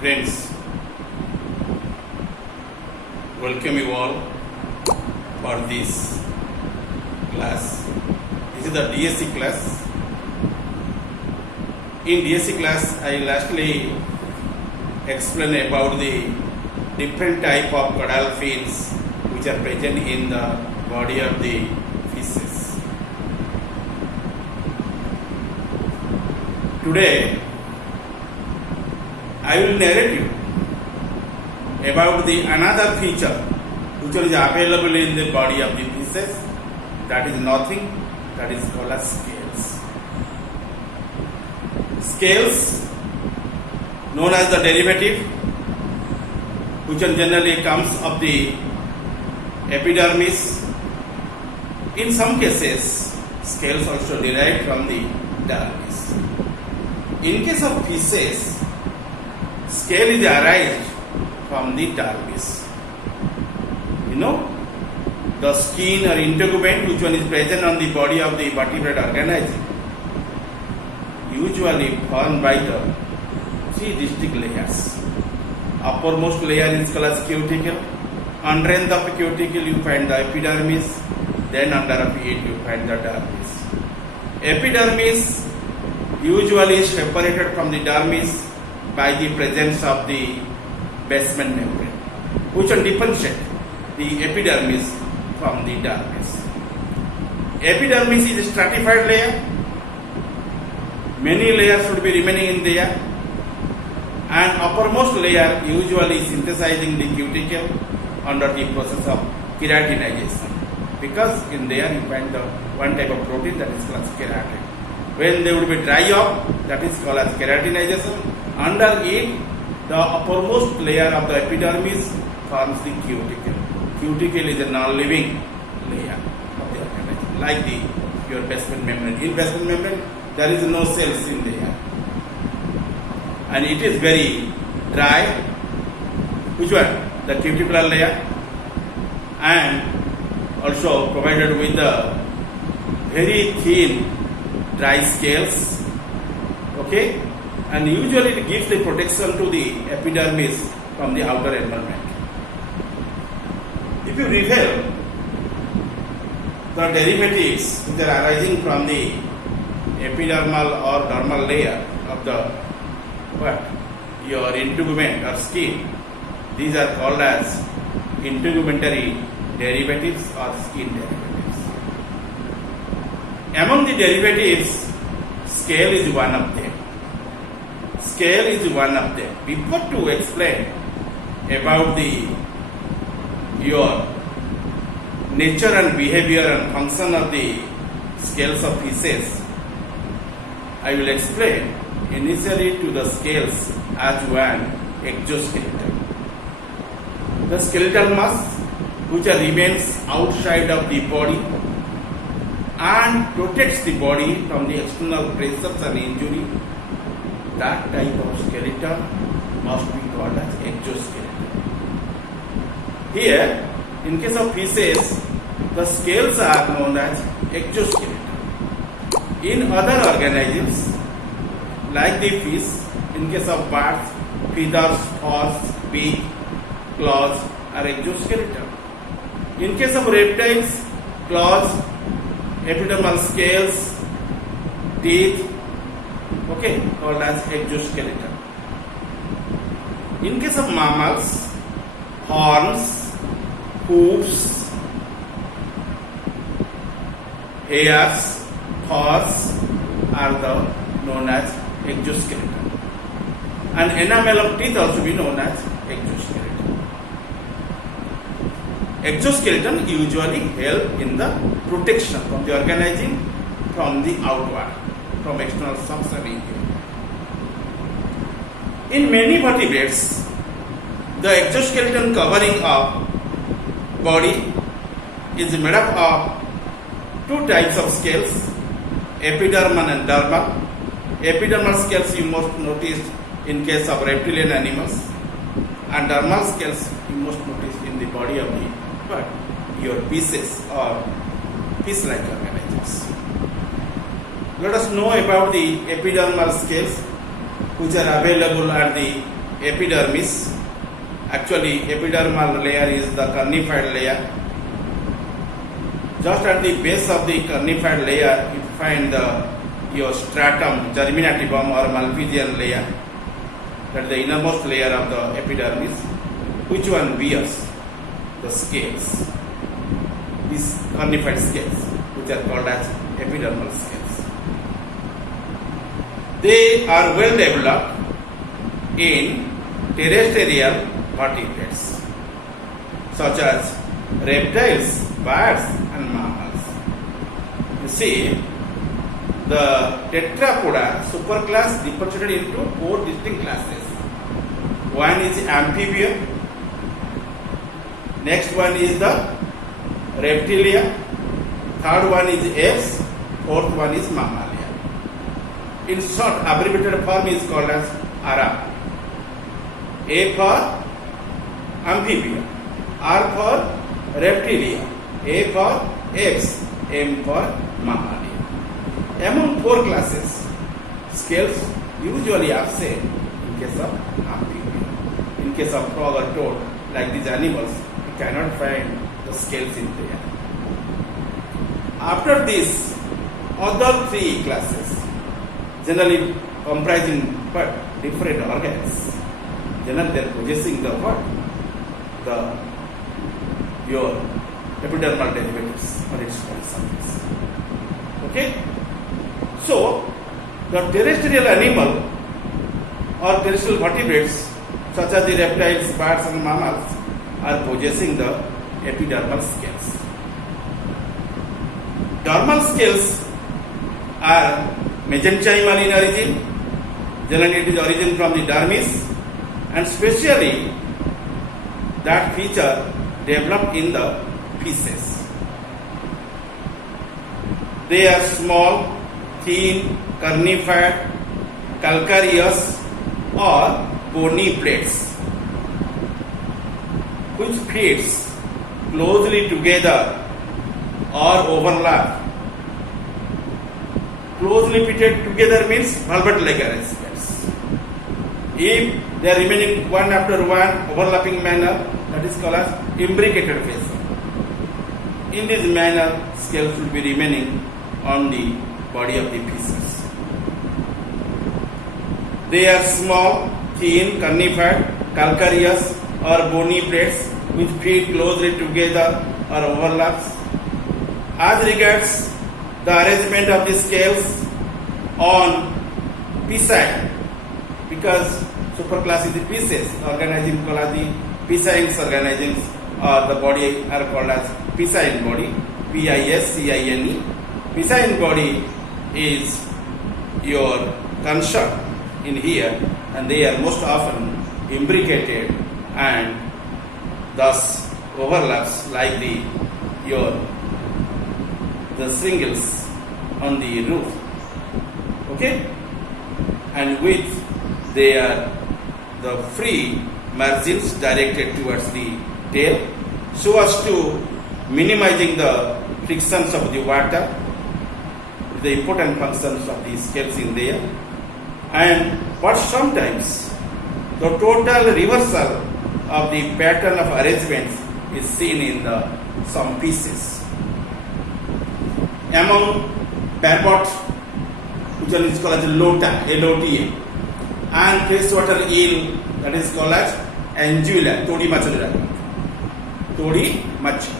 Friends, welcome you all for this class. This is the DSC class. In DSC class, I lastly explain about the different type of caudal fins which are present in the body of the fishes. Today, I will narrate you about the another feature which is available in the body of the fishes. That is nothing. That is called as scales. Scales, known as the derivative, which generally comes of the epidermis. In some cases, scales also derived from the dermis. In case of fishes, scale is arised from the dermis. You know, the skin or integument which one is present on the body of the vertebrate organism, usually formed by the three distinct layers. Uppermost layer is called as cuticle. Under the cuticle you find the epidermis. Then under it you find the dermis. Epidermis usually is separated from the dermis by the presence of the basement membrane, which will differentiate the epidermis from the dermis. Epidermis is a stratified layer. Many layers should be remaining in there, and uppermost layer usually synthesizing the cuticle under the process of keratinization, because in there you find the one type of protein that is called as keratin. When they would be dry up, that is called as keratinization. Under it, the uppermost layer of the epidermis forms the cuticle. Cuticle is a non-living layer of the organism, like the pure basement membrane. In basement membrane, there is no cells in there, and it is very dry. Which one? The cuticular layer, and also provided with the very thin dry scales. Okay, and usually it gives the protection to the epidermis from the outer environment. If you refer the derivatives which are arising from the epidermal or dermal layer of the your integument or skin, these are called as integumentary derivatives or skin derivatives. Among the derivatives, scale is one of them. Scale is one of them. Before to explain about your nature and behavior and function of the scales of fishes, I will explain initially to the scales as one exoskeleton. The skeletal mass which remains outside of the body and protects the body from the external pressures and injury, that type of skeleton must be called as exoskeleton. Here, in case of fishes, the scales are known as exoskeleton. In other organisms, like the fish, in case of birds, feathers, paws, beak, claws are exoskeleton. In case of reptiles, claws, epidermal scales, teeth, called as exoskeleton. In case of mammals, horns, hooves, hairs, claws are known as exoskeleton. And enamel of teeth also be known as exoskeleton. Exoskeleton usually help in the protection from the organism from the outward, from external shocks and injury. In many vertebrates, the exoskeleton covering of body is made up of two types of scales, epidermal and dermal. Epidermal scales you most notice in case of reptilian animals, and dermal scales you most notice in the body of your fishes or fish-like organisms. Let us know about the epidermal scales which are available at the epidermis. Actually, epidermal layer is the carnified layer. Just at the base of the carnified layer, you find your stratum germinativum or Malpighian layer. That is the innermost layer of the epidermis. Which one wears the scales? These carnified scales, which are called as epidermal scales. They are well developed in terrestrial vertebrates, such as reptiles, birds, and mammals. You see, the tetrapoda superclass differentiated into 4 distinct classes. One is amphibia, next one is the reptilia, third one is apes, fourth one is mammalia. In short, abbreviated form is called as ARA. A for amphibia, R for reptilia, A for apes, M for mammalia. Among 4 classes, scales usually absent in case of amphibia. In case of frog or toad, like these animals, you cannot find the scales in there. After this, other 3 classes, generally comprising but different organs, generally they are possessing the what? Your epidermal derivatives or its surface. Okay? So, the terrestrial animal or terrestrial vertebrates, such as the reptiles, birds, and mammals, are possessing the epidermal scales. Dermal scales are mesenchymal in origin. Generally, it is origin from the dermis, and specially that feature developed in the feces. They are small, thin, carnified, calcareous, or bony plates, which feeds closely together or overlap. Closely fitted together means valvate-like arrangements. If they are remaining one after one overlapping manner, that is called as imbricated phase. In this manner, scales will be remaining on the body of the feces. They are small, thin, carnified, calcareous, or bony plates which feed closely together or overlaps. As regards the arrangement of the scales on pisci, because superclass is the feces, organism called as the piscine organisms, or the body are called as piscine body, Piscine. Piscine body is your construct in here, and they are most often imbricated and thus overlaps like the shingles on the roof. Okay, and with they are the free margins directed towards the tail, so as to minimizing the frictions of the water, the important functions of the scales in there. And but sometimes the total reversal of the pattern of arrangements is seen in some pieces. Among barbot, which is called as lota, L-O-T-A, and freshwater eel, that is called as angula, Todi Machadura. Todi Macha.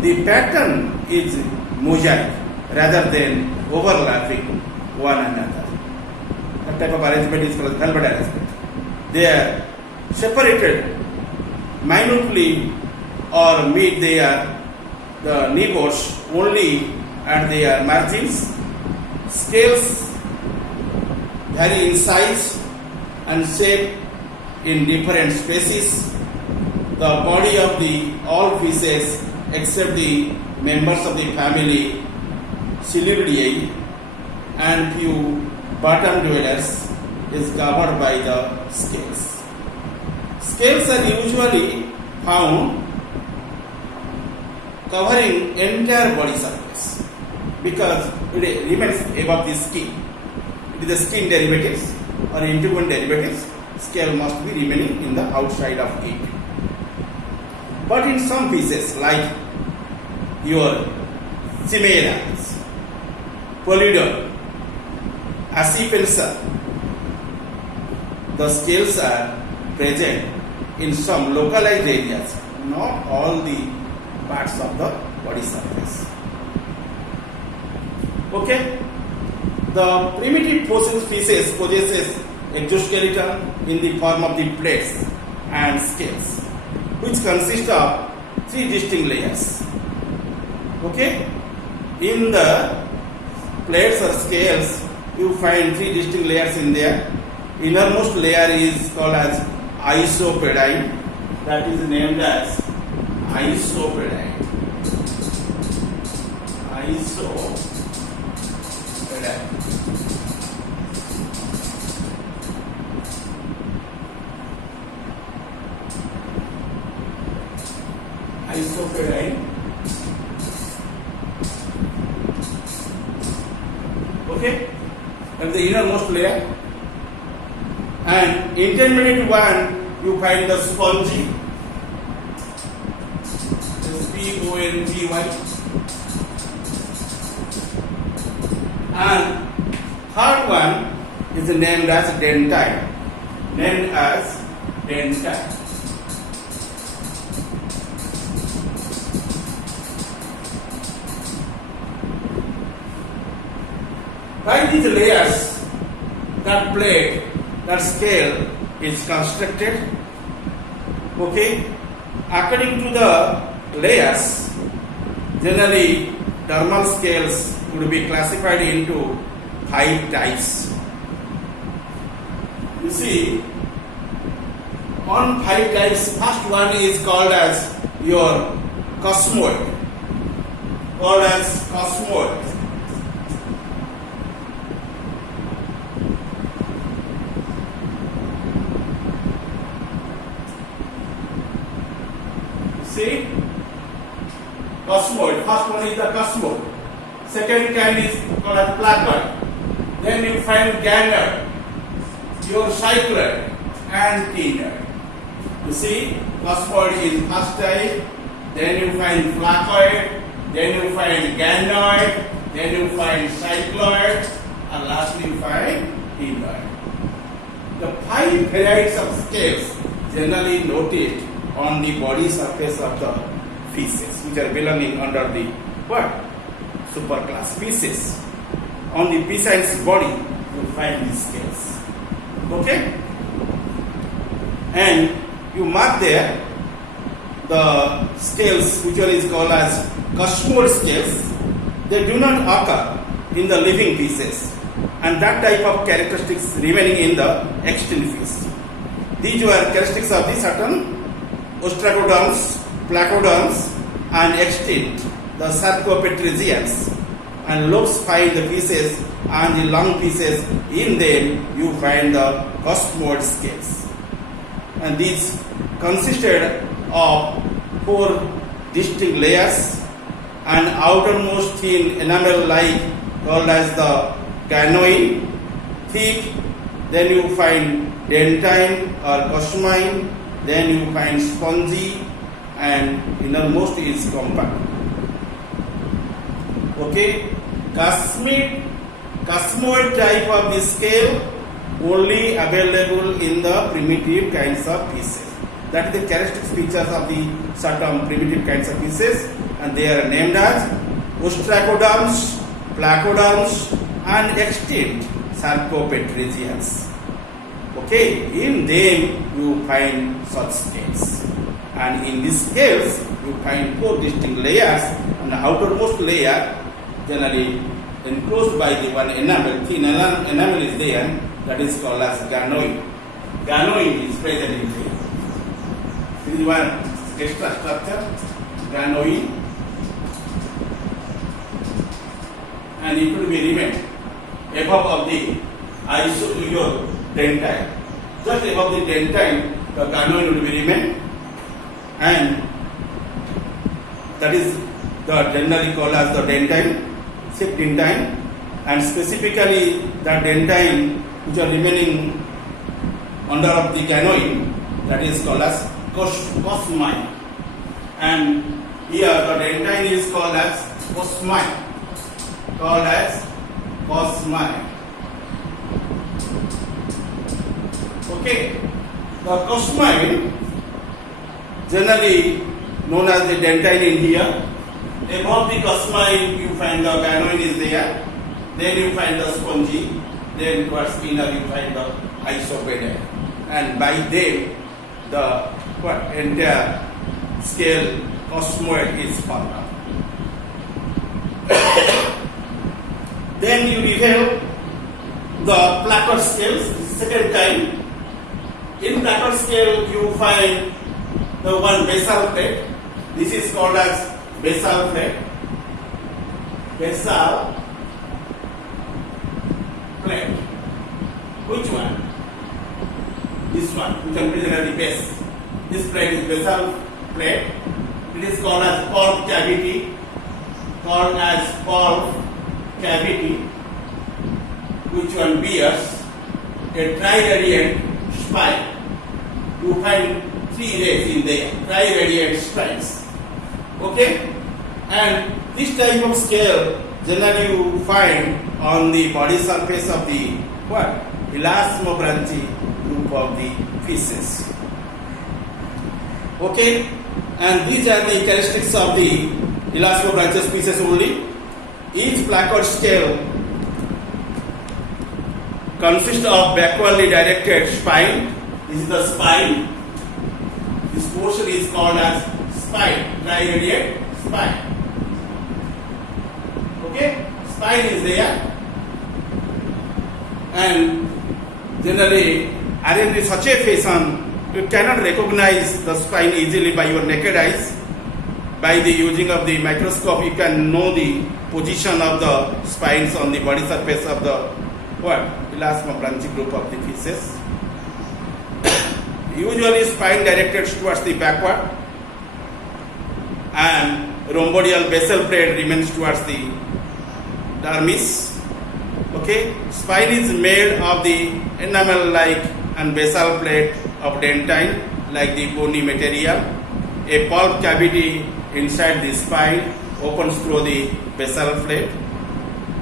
The pattern is mosaic rather than overlapping one another. That type of arrangement is called velvet arrangement. They are separated minutely or meet the neighbors only at their margins. Scales vary in size and shape in different species. The body of all fishes except the members of the family Cilibridae and few bottom dwellers is covered by the scales. Scales are usually found covering entire body surface because it remains above the skin. It is the skin derivatives or integument derivatives scale must be remaining in the outside of it. But in some pieces, like your chimeras, polydon, accipensa, the scales are present in some localized areas, not all the parts of the body surface. Okay? The primitive fossil species possesses exoskeleton in the form of the plates and scales, which consist of three distinct layers. Okay? In the plates or scales, you find three distinct layers in there. Innermost layer is called as isoperidine, that is named as isoperidine. Isoperidine. Isoperidine. Okay, that's the innermost layer. And intermediate one, you find the spongy. S-P-O-N-G-Y. And third one is named as dentine. Named as dentine. By these layers, that plate, that scale is constructed. Okay, according to the layers, generally dermal scales would be classified into 5 types. You see, on 5 types, first one is called as your cosmoid. Called as cosmoid. See, cosmoid. First one is the cosmoid. Second kind is called as placoid. Then you find ganoid, your cycloid, and ctenoid. You see, cosmoid is first type. Then you find placoid. Then you find ganoid. Then you find cycloid, and lastly you find ctenoid. The 5 varieties of scales generally noted on the body surface of the feces, which are belonging under the what? Superclass species. On the piscine's body, you find these scales. Okay? And you mark there the scales, which one is called as cosmoid scales. They do not occur in the living pieces, and that type of characteristics remaining in the extinct fish. These were characteristics of the certain ostracoderms, placoderms, and extinct, the sarcopterygians, and lobes find the pieces and the long pieces. In them you find the cosmoid scales, and these consisted of 4 distinct layers, and outermost thin enamel like called as the ganoid, thick, then you find dentine or cosmine, then you find spongy, and innermost is compact. Okay, cosmoid type of the scale only available in the primitive kinds of pieces. That is the characteristic features of the certain primitive kinds of pieces, and they are named as ostracoderms, placoderms, and extinct sarcopterygians. Okay, in them you find such scales, and in these scales you find 4 distinct layers, and the outermost layer generally enclosed by the one enamel, thin enamel is there, that is called as ganoid. Ganoid is present in there. This is one extra structure, ganoid, and it will be remain above of the dentine. Just above the dentine, the ganoid will be remain, and that is the generally called as the dentine, thick dentine, and specifically the dentine which are remaining under of the canoin, that is called as cosmine. And here the dentine is called as cosmine. Okay, the cosmine, generally known as the dentine in here. Above the cosmine you find the canoin is there, then you find the spongy, then towards inner you find the isopoda, and by them the entire scale cosmoid is formed. Then you develop the placard scales, second kind. In placard scale you find the one basal plate. This is called as basal plate. Which one? This one, which can present the base. This plate is basal plate. It is called as pulp cavity. Which one bears a triradiant spine. You find 3 rays in there, triradiant spines. Okay? And this type of scale generally you find on the body surface of the elasmobranchi group of the fishes. Okay? And these are the characteristics of the elasmobranchous species only. Each placard scale consists of backwardly directed spine. This is the spine. This portion is called as spine, triradiate spine. Okay, spine is there, and generally arranged in such a fashion you cannot recognize the spine easily by your naked eyes. By the using of the microscope, you can know the position of the spines on the body surface of the elasmobranchi group of the fishes. Usually spine directed towards the backward, and rhomboidal basal plate remains towards the dermis. Okay, spine is made of the enamel-like and basal plate of dentine, like the bony material. A pulp cavity inside the spine opens through the basal plate,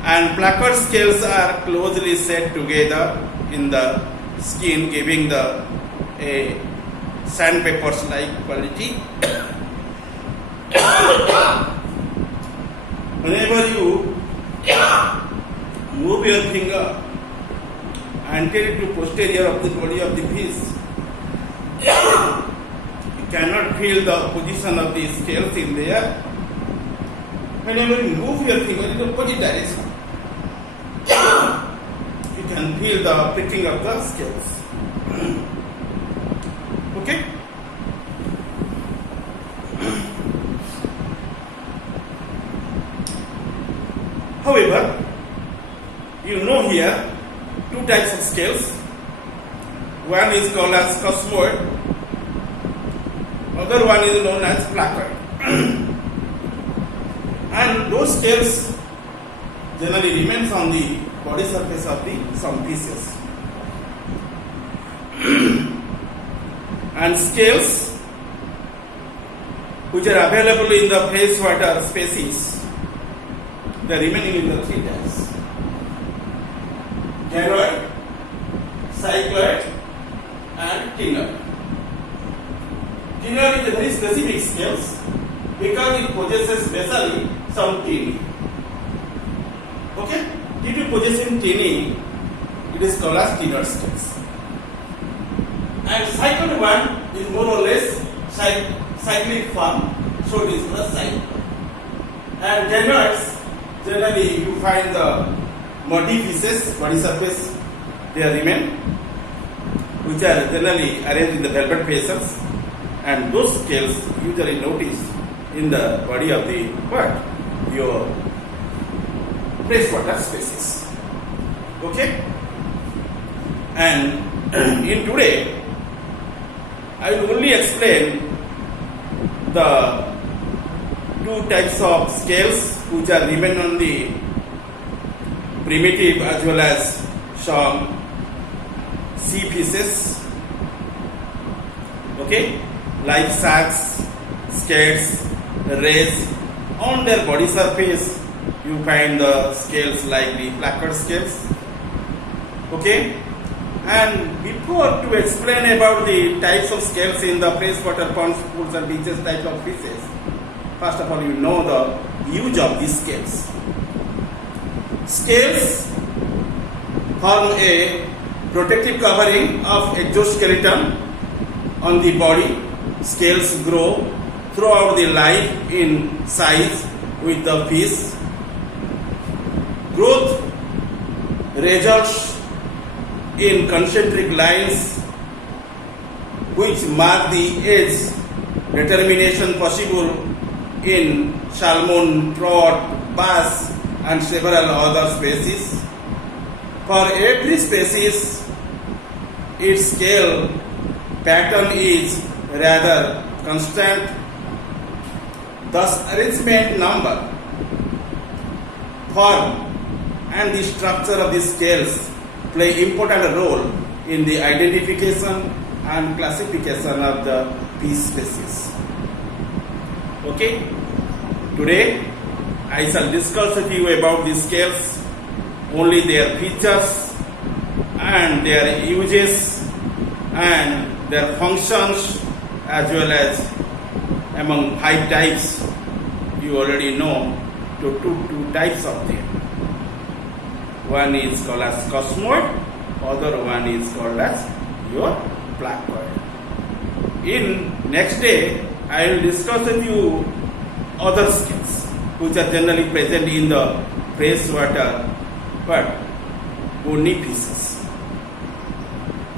and placard scales are closely set together in the skin, giving a sandpapers like quality. Whenever you move your finger anterior to posterior of the body of the fish, you cannot feel the position of the scales in there. Whenever you move your finger in the opposite direction, you can feel the pricking of the scales. Okay? However, you know here 2 types of scales. One is called as cosmoid, other one is known as placard. And those scales generally remains on the body surface of some fishes. And scales which are available in the freshwater species, they are remaining in the 3 types: gyroid, cycloid, and ctenoid. Ctenoid is a very specific scales because it possesses basally some tiny. Okay? Due to possessing tiny, it is called as ctenoid scales. And cycloid one is more or less cyclic form, so it is called as cycloid. And gyroids, generally you find the muddy fishes, body surface, they remain, which are generally arranged in the velvet vessels, and those scales usually noticed in the body of the your freshwater species. Okay? And in today, I will only explain the 2 types of scales which are remain on the primitive as well as some sea fishes Okay, like sacs, skates, rays. On their body surface, you find the scales like the placard scales. Okay, and before to explain about the types of scales in the freshwater ponds, pools, and beaches type of fishes, first of all, you know the use of these scales. Scales form a protective covering of exoskeleton on the body. Scales grow throughout the life in size with the fish. Growth results in concentric lines which mark the age determination possible in salmon, trout, bass, and several other species. For every species, its scale pattern is rather constant. Thus, arrangement, number, form, and the structure of the scales play important role in the identification and classification of the fish species. Okay, today I shall discuss with you about the scales, only their features and their uses and their functions, as well as among 5 types. You already know two types of them. One is called as cosmoid, other one is called as your placoid. In next day, I will discuss with you other scales which are generally present in the freshwater but bony fishes.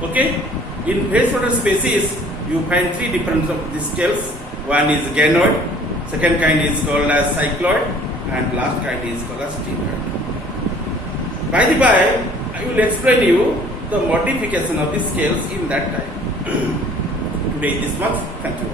Okay? In freshwater species, you find 3 different of these scales. One is ganoid, second kind is called as cycloid, and last kind is called as ctenoid. By the by, I will explain you the modification of the scales in that time. Today this much. Thank you.